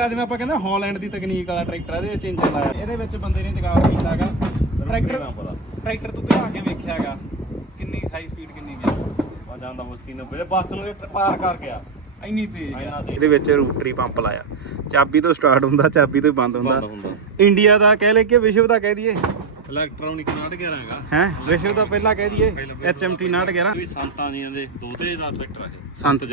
Tractor ਆ ਜਿਵੇਂ ਆਪਾਂ ਕਹਿੰਦੇ ਹਾਲੈਂਡ ਦੀ ਤਕਨੀਕ ਵਾਲਾ ਟਰੈਕਟਰ ਆ, ਇਹਦੇ ਵਿੱਚ ਇੰਜਨ ਲਾਇਆ। ਇਹਦੇ ਵਿੱਚ ਬੰਦੇ ਨੇ ਜਗਾੜ ਕੀਤਾਗਾ ਟਰੈਕਟਰ ਟਰੈਕਟਰ ਤੋਂ ਧਿਆ ਕੇ ਵੇਖਿਆਗਾ ਕਿੰਨੀ ਹਾਈ ਸਪੀਡ ਕਿੰਨੀ ਗਈ ਆ ਜਾਂਦਾ ਬੱਸੀ 90 ਬੱਸ ਨੂੰ ਇਹ ਪਾਰ ਕਰ ਗਿਆ। ਇੰਨੀ ਤੇਜ਼ ਇਹਦੇ ਵਿੱਚ ਰੂਟਰੀ ਪੰਪ ਲਾਇਆ। ਚਾਬੀ ਤੋਂ ਸਟਾਰਟ ਹੁੰਦਾ ਚਾਬੀ ਤੋਂ ਬੰਦ ਹੁੰਦਾ। ਇੰਡੀਆ ਦਾ ਕਹਿ ਲੈ ਕਿ ਵਿਸ਼ਵ ਦਾ ਕਹਿ ਦਈਏ। ਇਲੈਕਟ੍ਰੋਨਿਕ ਨਾਟ ਗਿਆ ਹੈਗਾ ਹੈ? ਵਿਸ਼ਵ ਦਾ ਪਹਿਲਾਂ ਕਹਿ ਦਈਏ HMT 911 ਵੀ ਸੰਤਾਂ ਦੀਆਂ ਦੇ ਦੋਤੇ ਦਾ ਟਰੈਕਟਰ ਹੈ ਸੰਤ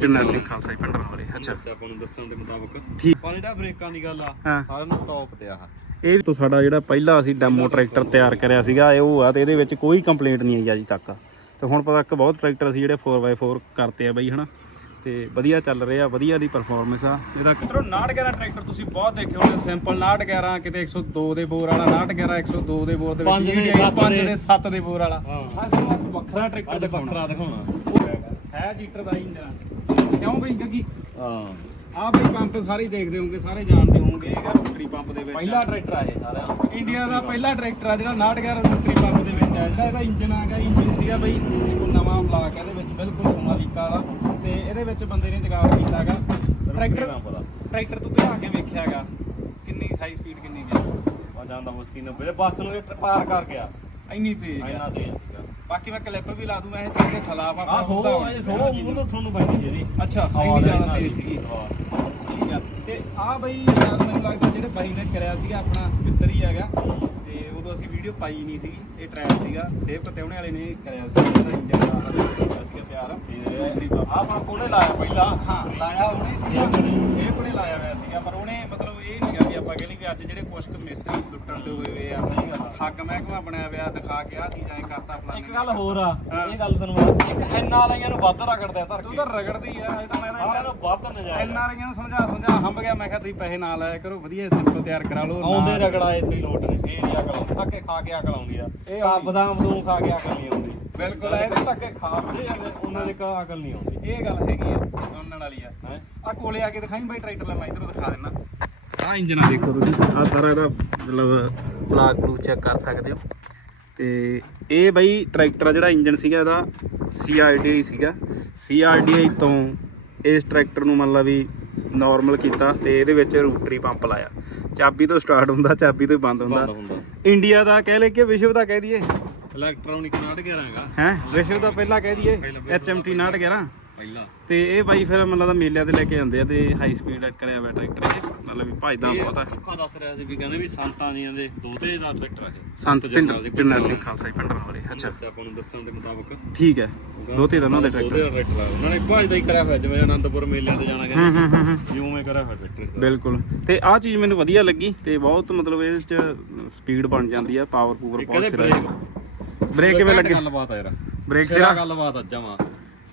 ਤਿੰਨਰ ਸਿੰਘ ਖਾਲਸਾ ਜੀ ਪਿੰਡਰ ਵਾਲੇ ਅੱਛਾ। ਅੱਛਾ ਆਪਾਂ ਨੂੰ ਦੱਸਣ ਦੇ ਮੁਤਾਬਕ। ਠੀਕ। ਪਰ ਜਿਹੜਾ ਬ੍ਰੇਕਾਂ ਦੀ ਗੱਲ ਆ ਹਾਂ। ਸਾਰਿਆਂ ਨੂੰ ਟੌਪ ਤੇ ਆ ਇਹ ਤੋਂ ਸਾਡਾ ਜਿਹੜਾ ਪਹਿਲਾ ਅਸੀਂ ਡੈਮੋ ਟਰੈਕਟਰ ਤਿਆਰ ਕਰਿਆ ਸੀਗਾ ਇਹ ਉਹ ਆ ਤੇ ਇਹਦੇ ਵਿੱਚ ਕੋਈ ਕੰਪਲੇਂਟ ਨਹੀਂ ਆਈ ਅਜੇ ਤੱਕ। ਤੇ ਹੁਣ ਪਤਾ ਕਿ ਬਹੁਤ ਟਰੈਕਟਰ ਅਸੀਂ ਜਿਹੜੇ 4x4 ਕਰਤੇ ਆ ਬਈ ਹਨਾ? ਤੇ ਵਧੀਆ ਚੱਲ ਰਿਹਾ ਵਧੀਆ ਦੀ ਪਰਫਾਰਮੈਂਸ ਆ। ਇਹਦਾ ਮਿੱਤਰੋ 911 ਟਰੈਕਟਰ ਤੁਸੀਂ ਬਹੁਤ ਦੇਖੇ ਹੋਣੇ ਸਿੰਪਲ 911 ਕਿਤੇ 102 ਦੇ ਬੋਰ ਵਾਲਾ 911 102 ਦੇ ਬੋਰ ਦੇ ਵਿੱਚ ਪੰਜ ਦੇ, GDI ਸੱਤ ਪੰਜ ਦੇ। ਦੇ 7 ਦੇ ਬੋਰ ਵਾਲਾ। ਹਾਂ। ਆ ਸਾਨੂੰ ਇੱਕ ਵੱਖਰਾ ਟਰੈਕਟਰ ਦਿਖਾਉਣਾ। ਵੱਖਰਾ ਦਿਖਾਉਣਾ। ਹੈ ਜੀਟਰ ਦਾ ਇੰਜਨ ਕਿਉਂ ਬਈ ਗੱਗੀ ਹਾਂ। ਆਹ ਬਈ ਪੰਪ ਸਾਰੇ ਦੇਖਦੇ ਹੋਵੋਗੇ ਸਾਰੇ ਜਾਣਦੇ ਹੋਵੋਗੇ। ਇਹ ਹੈਗਾ ਰੋਟਰੀ ਪੰਪ ਦੇ ਵਿੱਚ। ਪਹਿਲਾ ਟਰੈਕਟਰ ਆ ਇਹ ਸਾਰਿਆਂ ਦਾ ਇੰਡੀਆ ਦਾ ਪਹਿਲਾ ਟਰੈਕਟਰ ਆ ਜਿਹੜਾ 911 ਰੋਟਰੀ ਪੰਪ ਦੇ ਵਿੱਚ ਆ। ਜਿਹੜਾ ਇਹਦਾ ਇੰਜਨ ਆ ਗਿਆ ਇੰਜਨ ਸੀਗਾ ਬਈ ਨਵਾਂ ਬਲਾਕ ਇਹਦੇ ਵਿੱਚ ਬਿਲਕੁਲ ਸੋਨਾਲੀਕਾ ਦਾ। ਤੇ ਇਹਦੇ ਵਿੱਚ ਬੰਦੇ ਨੇ ਜਗਾੜ ਕੀਤਾਗਾ ਟਰੈਕਟਰ ਪਤਾ? ਟਰੈਕਟਰ ਤੋਂ ਧਿਆ ਕੇ ਵੇਖਿਆਗਾ ਕਿੰਨੀ ਹਾਈ ਸਪੀਡ ਕਿੰਨੀ ਗਈ ਆ ਜਾਂਦਾ ਬੱਸੀ 90 ਬੱਸ ਨੂੰ ਇਹ ਪਾਰ ਕਰ ਗਿਆ। ਇੰਨੀ ਤੇਜ਼ ਆ। ਦੇ ਸੀਗਾ। ਬਾਕੀ ਮੈਂ ਕਲਿੱਪ ਵੀ ਲਾ ਦੂੰ ਮੈਂ ਇਹ ਚੀਜ਼ ਦੇ ਖਿਲਾਫ ਆ ਸੋ ਇਹ ਸੋ ਮੂੰਹ ਨੂੰ ਤੁਹਾਨੂੰ ਪੈਂਦੀ ਜਿਹਦੀ ਅੱਛਾ ਇੰਨੀ ਜ਼ਿਆਦਾ ਤੇਜ਼। ਸੀਗੀ। ਹਾਂ। ਠੀਕ ਆ ਤੇ ਆ ਬਈ ਯਾਰ ਮੈਨੂੰ ਲੱਗਦਾ ਜਿਹੜੇ ਬਾਈ ਨੇ ਕਰਿਆ ਸੀਗਾ, ਆਪਣਾ ਮਿੱਤਰ ਹੀ ਹੈਗਾ। ਤੇ ਉਦੋਂ ਅਸੀਂ ਵੀਡੀਓ ਪਾਈ ਨਹੀਂ ਸੀਗੀ। ਇਹ ਟਰੈਕ ਸੀਗਾ ਸੇਵ ਪਤਿਆਉਣੇ ਵਾਲੇ ਨੇ ਕਰਿਆ ਸੀ ਇਹਦਾ ਇੰਜਨ ਦਾ ਸੀਗਾ ਤਿਆਰ। ਤੇ ਆਹ ਆਪਣਾ ਕੋਨੇ ਲਾਇਆ ਪਹਿਲਾਂ ਹਾਂ, ਲਾਇਆ ਉਹਨੇ ਸੀਗਾ। ਇਹ ਕੋਨੇ ਲਾਇਆ ਹੋਇਆ ਸੀਗਾ, ਪਰ ਉਹਨੇ ਮਤਲਬ ਇਹ ਨਹੀਂ ਗਿਆ ਵੀ ਆਪਾਂ ਕਹਿੰਦੇ ਕਿ ਅੱਜ ਜਿਹੜੇ ਕੁਛ ਕੁ ਮਿਸਤਰੀ ਲੁੱਟਣ ਦੇ ਹੋਏ ਹੋਏ ਆ ਠੱਗ ਮਹਿਕਮਾ ਬਣਿਆ ਹੋਇਆ ਦਿਖਾ ਕੇ ਆ ਚੀਜ਼ਾਂ ਇਹ ਕਰਤਾ ਫਲਾਣਾ ਇੱਕ ਗੱਲ ਹੋਰ ਆ ਇਹ ਗੱਲ ਤੈਨੂੰ ਮੈਂ ਇੱਕ ਐਨਾ ਵਾਲਿਆਂ ਨੂੰ ਵੱਧ ਰਗੜਦਾ ਧਰ ਤੂੰ ਕੇ ਤਾਂ ਰਗੜਦੀ ਆ ਇਹ ਤਾਂ ਮੈਂ ਸਾਰਿਆਂ ਨੂੰ ਵੱਧ ਨਜਾਇਜ਼ ਐਨ ਆਰ ਨੂੰ ਸਮਝਾ ਸਮਝਾ ਹੰਬ ਗਿਆ ਮੈਂ ਕਿਹਾ ਤੁਸੀਂ ਪੈਸੇ ਨਾ ਲਾਇਆ ਕਰੋ ਵਧੀਆ ਸਿੰਪਲ ਤਿਆਰ ਕਰਾ ਲਓ ਨਾ- ਆਉਂਦੇ ਰਗੜਾ ਇੱਥੇ ਲੋਟ ਨਹੀਂ ਫੇਰ ਹੀ ਅਕਲ ਆਉਂਦੀ ਧੱਕੇ ਖਾ ਕੇ ਅਕਲ ਆਉਂਦੀ ਆ। ਇਹ ਆਉਂਦੀ। ਬਦਾਮ ਬਦੂਮ ਖਾ ਕੇ ਅਕਲ ਨਹੀਂ ਆਉਂਦੀ। ਬਿਲਕੁਲ ਜਿਹੜੇ ਇਹ ਧੱਕੇ ਖਾ ਕੇ ਜਾਂਦੇ ਉਹਨਾਂ ਦੇ ਕਾ ਅਕਲ ਨਹੀਂ ਆਉਂਦੀ। ਇਹ ਗੱਲ ਹੈਗੀ ਆ ਉਹਨਾਂ ਵਾਲੀ ਆ। ਹੈ? ਆ ਕੋਲੇ ਆ ਕੇ ਦਿਖਾਈ ਬਾਈ ਟਰੈਕਟਰ ਲੈ ਮੈਂ ਇਧਰੋਂ ਦਿਖਾ ਦਿੰਨਾ। ਆ ਇੰਜਨ ਆ ਦੇਖੋ ਤੁਸੀਂ ਆ ਸਾਰਾ ਇਹਦਾ ਮਤਲਬ ਬਲਾਕ ਬਲੂ ਚੈੱਕ ਕਰ ਸਕਦੇ ਹੋ। ਤੇ ਇਹ ਬਈ ਟਰੈਕਟਰ ਜਿਹੜਾ ਇੰਜਨ ਸੀਗਾ ਇਹਦਾ CRDI ਸੀਗਾ। CRDI ਤੋਂ ਇਸ ਟਰੈਕਟਰ ਨੂੰ ਮਤਲਬ ਵੀ ਨਾਰਮਲ ਕੀਤਾ ਤੇ ਇਹਦੇ ਵਿੱਚ ਰੂਟਰੀ ਪੰਪ ਲਾਇਆ। ਚਾਬੀ ਤੋਂ ਸਟਾਰਟ ਹੁੰਦਾ ਚਾਬੀ ਤੋਂ ਬੰਦ ਹੁੰਦਾ। ਇੰਡੀਆ ਦਾ ਕਹਿ ਲੈ ਕਿ ਵਿਸ਼ਵ ਦਾ ਕਹਿ ਦਈਏ। ਇਲੈਕਟ੍ਰੋਨਿਕ ਨਾਟ ਗਿਆ ਹੈਗਾ। ਹੈ? ਵਿਸ਼ਵ ਦਾ ਪਹਿਲਾਂ ਕਹਿ ਦਈਏ HMT 911 ਪਹਿਲਾਂ। ਤੇ ਇਹ ਬਾਈ ਫਿਰ ਮਤਲਬ ਦਾ ਮੇਲਿਆਂ ਤੇ ਲੈ ਕੇ ਜਾਂਦੇ ਆ ਤੇ ਹਾਈ ਸਪੀਡ ਕਰਿਆ ਹੋਇਆ ਟਰੈਕਟਰ ਇਹ। ਮਤਲਬ ਵੀ ਭਜਦਾ ਬਹੁਤ ਆ। ਸੁੱਖਾ ਦੱਸ ਰਿਹਾ ਸੀ ਵੀ ਕਹਿੰਦੇ ਵੀ ਸੰਤਾਂ ਦੀਆਂ ਦੇ ਦੋਤੇ ਦਾ ਟਰੈਕਟਰ ਆ ਇਹ। ਸੰਤ ਤਿੰਨ ਤਿੰਨਰ ਸਿੰਘ ਖਾਲਸਾ ਜੀ ਪਿੰਡਰ ਵਾਲੇ ਅੱਛਾ। ਦੱਸਿਆ ਆਪਾਂ ਨੂੰ ਦੱਸਣ ਦੇ ਮੁਤਾਬਕ। ਠੀਕ ਹੈ। ਦੋ ਤੇ ਦੋਨਾਂ ਦੇ ਦੋਤੇ ਟਰੈਕਟਰ ਦਾ ਟਰੈਕਟਰ ਆ। ਉਹਨਾਂ ਨੇ ਭਜਦਾ ਹੀ ਕਰਿਆ ਹੋਇਆ ਜਿਵੇਂ ਆਨੰਦਪੁਰ ਮੇਲਿਆਂ ਤੇ ਜਾਣਾ ਹੂੰ ਕਹਿੰਦੇ। ਹੂੰ ਹੂੰ ਹੂੰ। ਜਿਉਂ ਮੈਂ ਕਰਿਆ ਹੋਇਆ ਟਰੈਕਟਰ ਬਿਲਕੁਲ। ਤੇ ਆਹ ਚੀਜ਼ ਮੈਨੂੰ ਵਧੀਆ ਲੱਗੀ ਤੇ ਬਹੁਤ ਮਤਲਬ ਇਹਦੇ ਚ ਸਪੀਡ ਬਣ ਜਾਂਦੀ ਆ ਪਾਵਰ ਪੂਵਰ ਬਹੁਤ ਸਿਰਾ ਬ੍ਰੇਕ ਬ੍ਰੇਕ ਕਿਵੇਂ ਲੱਗੇ? ਗੱਲਬਾਤ ਆ ਯਾਰ। ਬ੍ਰੇਕ ਸਿਰਾ? ਗੱਲਬਾਤ ਆ ਜਮਾ।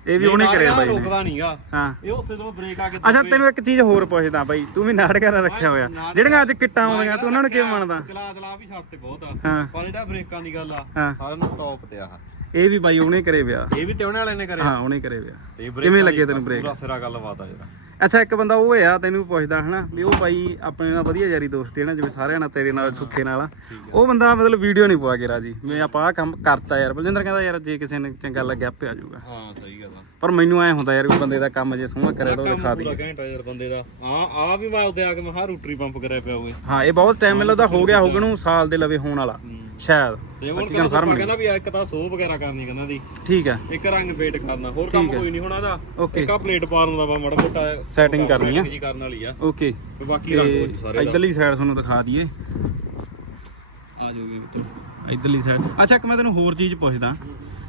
ਇਹ ਵੀ ਉਹਨੇ ਕਰਿਆ ਬਾਈ ਨੇ। ਰੁਕਦਾ ਨਹੀਂਗਾ ਹਾਂ। ਇਹ ਉੱਥੇ ਤੋਂ ਬ੍ਰੇਕ ਆ ਕੇ ਅੱਛਾ ਤੈਨੂੰ ਇੱਕ ਚੀਜ਼ ਹੋਰ ਪੁੱਛਦਾ ਬਾਈ ਤੂੰ ਵੀ ਨਾਟਕਾਂ ਰੱਖਿਆ ਹੋਇਆ। ਜਿਹੜੀਆਂ ਅੱਜ ਕਿੱਟਾਂ ਆਉਂਦੀਆਂ ਤੂੰ ਉਹਨਾਂ ਨੂੰ ਕਿਵੇਂ ਮੰਨਦਾ? ਚਲਾ ਚਲਾ ਵੀ ਛੱਡ ਤੇ ਬਹੁਤ ਆ। ਪਰ ਜਿਹੜਾ ਬ੍ਰੇਕਾਂ ਦੀ ਗੱਲ ਆ ਸਾਰਿਆਂ ਨੂੰ ਟੌਪ ਤੇ ਆ। ਇਹ ਵੀ ਬਾਈ ਉਹਨੇ ਕਰੇ ਵਿਆ ਇਹ ਵੀ ਤੇ ਉਹਨੇ ਵਾਲੇ ਨੇ ਕਰਿਆ। ਹਾਂ ਉਹਨੇ ਕਰੇ ਵਿਆ ਕਿਵੇਂ ਲੱਗੇ ਤੈਨੂੰ ਬ੍ਰੇਕ ਪੂਰਾ ਸਿਰਾ ਗੱਲਬਾਤ ਆ ਯਾਰ ਅੱਛਾ ਇੱਕ ਬੰਦਾ ਉਹ ਆ ਤੈਨੂੰ ਪੁੱਛਦਾ ਹਨਾ ਵੀ ਉਹ ਬਾਈ ਆਪਣੇ ਨਾਲ ਵਧੀਆ ਯਾਰੀ ਦੋਸਤੀ ਹੈ ਨਾ ਜਿਵੇਂ ਸਾਰਿਆਂ ਨਾਲ ਤੇਰੇ ਨਾਲ ਸੁੱਖੇ ਨਾਲ ਆ। ਉਹ ਬੰਦਾ ਮਤਲਬ ਵੀਡੀਓ ਨਹੀਂ ਪਵਾ ਕੇ ਰਾਜੀ। ਮੈਂ ਆਪਾਂ ਆ ਕੰਮ ਕਰਤਾ ਯਾਰ। ਬਲਜਿੰਦਰ ਕਹਿੰਦਾ ਯਾਰ ਜੇ ਕਿਸੇ ਨੂੰ ਚੰਗਾ ਲੱਗਿਆ ਆਪੇ ਆ ਜਾਊਗਾ। ਹਾਂ ਸਹੀ ਗੱਲ ਆ। ਪਰ ਮੈਨੂੰ ਐ ਹੁੰਦਾ ਯਾਰ ਵੀ ਬੰਦੇ ਦਾ ਕੰਮ ਜੇ ਸੋਹਣਾ ਕਰਿਆ ਤਾਂ ਉਹ ਦਿਖਾ ਪੂਰਾ ਦੇ ਘੰਟਾ ਯਾਰ ਬੰਦੇ ਦਾ। ਹਾਂ ਆ ਵੀ ਮੈਂ ਉਹਦੇ ਆ ਕੇ ਮੈਂ ਹਾਂ ਰੂਟਰੀ ਪੰਪ ਕਰਿਆ ਪਿਆ ਹੋਵੇ। ਹਾਂ ਇਹ ਬਹੁਤ ਟਾਈਮ ਮਿਲਦਾ ਹੋ ਗਿਆ ਹੋਊਗਾ ਨੂੰ ਸਾਲ ਦੇ ਲਵੇ ਹੋਣ ਵਾਲਾ। ਸ਼ਾਇਦ। ਤੇ ਹੁਣ ਬਾਕੀ ਕਹਿੰਦਾ confirm ਨਹੀਂ। ਕਹਿੰਦਾ ਵੀ ਇੱਕ ਤਾਂ ਸੋਹ ਵਗੈਰਾ ਕਰਨੀ ਕਹਿੰਦਾ ਦੀ। ਠੀਕ ਹੈ ਇੱਕ ਰੰਗ ਪੇਂਟ ਕਰਨਾ ਹੋਰ ਕੰਮ ਕੋਈ ਨਹੀਂ ਹੋਣਾ ਦਾ ਓਕੇ। ਇੱਕ ਆ ਪਲੇਟ ਪਾਰਨ ਦਾ ਵਾ ਮਾੜਾ ਮੋਟਾ Setting ਕਰਨੀ ਆ। ਜੀ ਕਰਨ ਵਾਲੀ ਆ। ਓਕੇ। ਤੇ ਬਾਕੀ ਰੰਗ ਹੋ ਜੀ ਸਾਰੇ ਦਾ। ਇਧਰਲੀ ਸਾਈਡ ਤੁਹਾਨੂੰ ਦਿਖਾ ਦਈਏ। ਆ ਜਾਓਗੇ ਮਿੱਤਰੋ। ਇਧਰਲੀ ਸਾਈਡ ਅੱਛਾ ਇੱਕ ਮੈਂ ਤੈਨੂੰ ਹੋਰ ਚੀਜ਼ ਪੁੱਛਦਾ।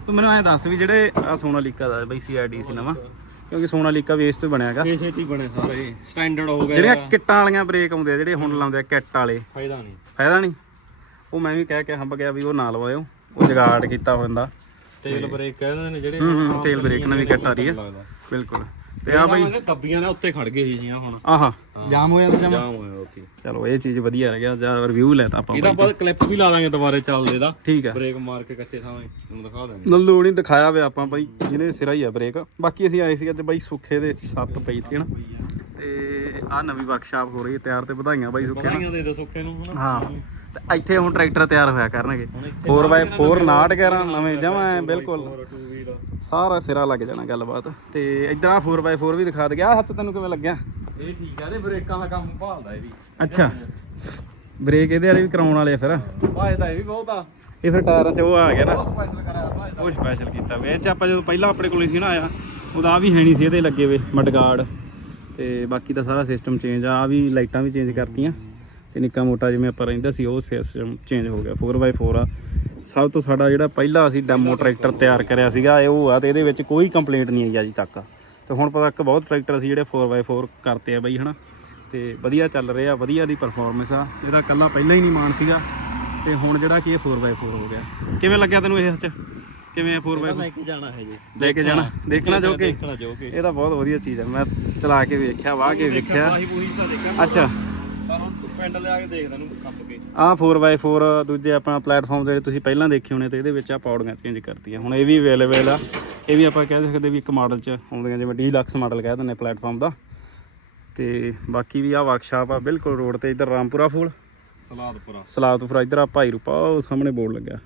ਤੂੰ ਮੈਨੂੰ ਐਂ ਦੱਸ ਵੀ ਜਿਹੜੇ ਆ ਸੋਨਾਲੀਕਾ ਦਾ ਬਈ ਸੀਆਰਡੀ ਸੀ ਨਵਾਂ ਕਿਉਂਕਿ ਸੋਨਾਲੀਕਾ ਵੇਸ ਤੋਂ ਬਣਿਆ ਹੈਗਾ। ਚ ਬਣੇ ਸਾਰੇ ਸਟੈਂਡਰਡ ਹੋ ਗਿਆ ਜਿਹੜੀਆਂ ਕਿੱਟਾਂ ਵਾਲੀਆਂ ਬ੍ਰੇਕ ਆਉਂਦੇ ਆ ਜਿਹੜੇ ਹੁਣ ਲਾਉਂਦੇ ਆ ਕਿੱਟ ਵਾਲੇ। ਫਾਇਦਾ ਨਹੀਂ। ਫਾਇਦਾ ਨਹੀਂ? ਉਹ ਮੈਂ ਵੀ ਕਹਿ ਕੇ ਹੰਬ ਗਿਆ ਵੀ ਉਹ ਨਾ ਲਵਾਇਓ ਉਹ ਜਗਾੜ ਕੀਤਾ ਹੁੰਦਾ। ਤੇਲ ਬ੍ਰੇਕ ਕਹਿੰਦੇ ਨੇ ਜਿਹੜੇ ਹੂੰ ਤੇਲ ਬ੍ਰੇਕ ਨਵੀਂ ਕਿੱਟ ਆ ਰਹੀ ਹੈ। ਬਿਲਕੁਲ। ਤੇ ਆ ਬਈ ਦੱਬੀਆਂ ਨੇ ਉੱਤੇ ਖੜ ਗਏ ਜੀਆਂ ਹੁਣ। ਆਹਾ ਜਾਮ ਹੋ ਜਾਂਦਾ ਜਮਾ? ਜਾਮ ਹੋਇਆ ਓਕੇ। ਚਲੋ ਇਹ ਚੀਜ਼ ਵਧੀਆ ਰਹਿ ਗਿਆ ਜਾਂ ਰਿਵਿਊ ਲੈਤਾ ਆਪਾਂ ਇਹਦਾ ਆਪਾਂ ਕਲਿੱਪ ਵੀ ਲਾ ਦਾਂਗੇ ਦੁਬਾਰੇ ਚੱਲਦੇ ਦਾ ਠੀਕ ਹੈ ਬ੍ਰੇਕ ਮਾਰ ਕੇ ਕੱਚੇ ਥਾਂ ਤੁਹਾਨੂੰ ਦਿਖਾ ਦਾਂਗੇ ਨੱਲੂ ਨਹੀਂ ਦਿਖਾਇਆ ਵੇ ਆਪਾਂ ਬਾਈ ਜਿਹਨੇ ਸਿਰਾ ਹੀ ਆ ਬ੍ਰੇਕ। ਬਾਕੀ ਅਸੀਂ ਆਏ ਸੀ ਅੱਜ ਬਾਈ ਸੁੱਖੇ ਦੇ ਸੱਤ ਪਈ ਤੀ ਨਾ ਤੇ ਆ ਨਵੀਂ ਵਰਕਸ਼ਾਪ ਹੋ ਰਹੀ ਹੈ ਤਿਆਰ ਤੇ ਵਧਾਈਆਂ ਬਾਈ ਸੁੱਖੇ ਨੂੰ ਵਧਾਈਆਂ ਦੇ ਦੋ ਸੁੱਖੇ ਨੂੰ ਹਾਂ। ਤੇ ਇੱਥੇ ਹੁਣ ਟਰੈਕਟਰ ਤਿਆਰ ਹੋਇਆ ਕਰਨਗੇ। 4x4 ਨਾਟ 11 ਨਵੇਂ ਜਮਾਂ ਬਿਲਕੁਲ। ਸਾਰਾ ਸਿਰਾ ਲੱਗ ਜਾਣਾ ਗੱਲਬਾਤ। ਤੇ ਇਧਰ ਆ 4x4 ਵੀ ਦਿਖਾ ਦੇ। ਗਿਆ ਹੱਥ ਤੈਨੂੰ ਕਿਵੇਂ ਲੱਗਿਆ? ਇਹ ਠੀਕ ਆ ਤੇ ਬ੍ਰੇਕਾਂ ਦਾ ਕੰਮ ਭਾਲਦਾ ਇਹ ਵੀ। ਅੱਛਾ। ਬ੍ਰੇਕ ਇਹਦੇ ਵਾਲੇ ਵੀ ਕਰਾਉਣ ਵਾਲੇ ਆ ਫਿਰ। ਭਾਜਦਾ ਇਹ ਵੀ ਬਹੁਤ ਆ। ਇਹ ਫਿਰ ਟਾਇਰਾਂ 'ਚ ਉਹ ਆ ਗਿਆ ਨਾ। ਉਹ ਸਪੈਸ਼ਲ ਕੀਤਾ ਵੇ। ਇਹ 'ਚ ਆਪਾਂ ਜਦੋਂ ਪਹਿਲਾਂ ਆਪਣੇ ਕੋਲੇ ਸੀ ਨਾ ਆਇਆ ਉਹਦਾ ਵੀ ਹੈ ਨਹੀਂ ਸੀ ਇਹਦੇ ਲੱਗੇ ਵੇ ਮਡਗਾਰਡ ਤੇ ਬਾਕੀ ਤਾਂ ਸਾਰਾ ਸਿਸਟਮ ਚੇਂਜ ਆ ਆ ਵੀ ਲਾਈਟਾਂ ਵੀ ਚੇਂਜ ਕਰਤੀਆਂ। ਤੇ ਨਿੱਕਾ ਮੋਟਾ ਜਿਵੇਂ ਆਪਾਂ ਰਹਿੰਦਾ ਸੀ ਉਹ ਸਿਸਟਮ ਚੇਂਜ ਹੋ ਗਿਆ 4x4 ਆ। ਸਭ ਤੋਂ ਸਾਡਾ ਜਿਹੜਾ ਪਹਿਲਾ ਅਸੀਂ ਡੈਮੋ ਟਰੈਕਟਰ ਤਿਆਰ ਕਰਿਆ ਸੀਗਾ ਇਹ ਉਹ ਆ ਤੇ ਇਹਦੇ ਵਿੱਚ ਕੋਈ ਕੰਪਲੇਂਟ ਨਹੀਂ ਆਈ ਅਜੇ ਤੱਕ। ਤੇ ਹੁਣ ਪਤਾ ਕਿ ਬਹੁਤ ਟਰੈਕਟਰ ਸੀ ਜਿਹੜੇ 4x4 ਕਰਤੇ ਆ ਬਈ ਹਨਾ? ਤੇ ਵਧੀਆ ਚੱਲ ਰਿਹਾ ਵਧੀਆ ਦੀ ਪਰਫਾਰਮੈਂਸ ਆ। ਇਹਦਾ ਕੱਲਾ ਪਹਿਲਾਂ ਹੀ ਨਹੀਂ ਮਾਨ ਸੀਗਾ। ਤੇ ਹੁਣ ਜਿਹੜਾ ਕਿ ਇਹ 4x4 ਹੋ ਗਿਆ। ਕਿਵੇਂ ਲੱਗਿਆ ਤੈਨੂੰ ਇਹ ਚ ਕਿਵੇਂ 4x4 ਲੈ ਕੇ ਜਾਣਾ ਹੈ ਜੀ। ਲੈ ਕੇ ਜਾਣਾ ਦੇਖਣਾ। ਜੋ ਕਿ। ਇਹ ਤਾਂ ਬਹੁਤ ਵਧੀਆ ਚੀਜ਼ ਹੈ ਮੈਂ ਚਲਾ ਕੇ ਵੇਖਿਆ ਵਾਹ ਕੇ ਵੇਖਿਆ। ਪੂਰੀ ਅੱਛਾ ਪਿੰਡ ਲਿਆ ਕੇ ਦੇਖਦਾ ਨੂੰ ਕੰਪ ਕੇ ਆਹ 4x4 ਦੂਜੇ ਆਪਣਾ ਪਲੇਟਫਾਰਮ ਜਿਹੜੇ ਤੁਸੀਂ ਪਹਿਲਾਂ ਦੇਖੇ ਹੋਣੇ ਤੇ ਇਹਦੇ ਵਿੱਚ ਆ ਪੌੜੀਆਂ ਚੇਂਜ ਕਰਤੀਆਂ। ਹੁਣ ਇਹ ਵੀ ਅਵੇਲੇਬਲ ਆ। ਇਹ ਵੀ ਆਪਾਂ ਕਹਿ ਸਕਦੇ ਵੀ ਇੱਕ ਮਾਡਲ 'ਚ ਆਉਂਦੀਆਂ ਜਿਵੇਂ ਡੀਲਕਸ ਮਾਡਲ ਕਹਿ ਦਿੰਦੇ ਪਲੇਟਫਾਰਮ ਦਾ। ਤੇ ਬਾਕੀ ਵੀ ਆ ਵਰਕਸ਼ਾਪ ਆ ਬਿਲਕੁਲ ਰੋਡ ਤੇ ਇੱਧਰ ਰਾਮਪੁਰਾ ਫੂਲ। ਸਲਾਦਪੁਰਾ। ਸਲਾਦਪੁਰਾ ਇੱਧਰ ਆ ਭਾਈ ਰੂਪਾ ਉਹ ਸਾਹਮਣੇ ਬੋਰਡ ਲੱਗਿਆ।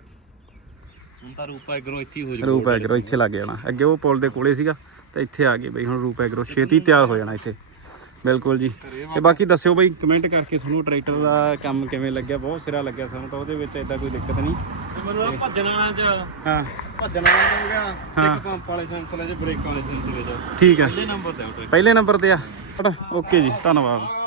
ਹੁਣ ਤਾਂ ਰੂਪਾ ਐਗਰੋ ਇੱਥੇ ਹੀ ਹੋ ਰੂਪ ਐਗਰੋ ਇੱਥੇ ਲੱਗ ਜਾਣਾ। ਅੱਗੇ ਉਹ ਪੁਲ ਦੇ ਕੋਲੇ ਸੀਗਾ ਤੇ ਇੱਥੇ ਆ ਗਏ ਬਈ ਹੁਣ ਰੂਪ ਐਗਰੋ ਛੇਤੀ ਤਿਆਰ ਹੋ ਜਾਣਾ ਇੱਥੇ। ਬਿਲਕੁਲ ਜੀ। ਤੇ ਬਾਕੀ ਦੱਸਿਓ ਬਈ ਕਮੈਂਟ ਕਰਕੇ ਤੁਹਾਨੂੰ ਟਰੈਕਟਰ ਦਾ ਕੰਮ ਕਿਵੇਂ ਲੱਗਿਆ? ਬਹੁਤ ਸਿਰਾ ਲੱਗਿਆ ਸਾਨੂੰ ਤਾਂ ਉਹਦੇ ਵਿੱਚ ਐਦਾਂ ਕੋਈ ਦਿੱਕਤ ਨਹੀਂ। ਮੈਨੂੰ ਆ ਭੱਜਣ ਚ ਹਾਂ। ਭੱਜਣ ਹੋ ਗਿਆ। ਇੱਕ ਪੰਪ ਵਾਲੇ ਸੈਂਸਰ ਚ ਬ੍ਰੇਕ ਵਾਲੇ ਸੈਂਸਰ ਚ ਠੀਕ ਹੈ। ਪਹਿਲੇ ਨੰਬਰ ਤੇ ਆਉਂਦਾ ਪਹਿਲੇ ਨੰਬਰ ਤੇ ਆ। ਓਕੇ ਜੀ ਧੰਨਵਾਦ।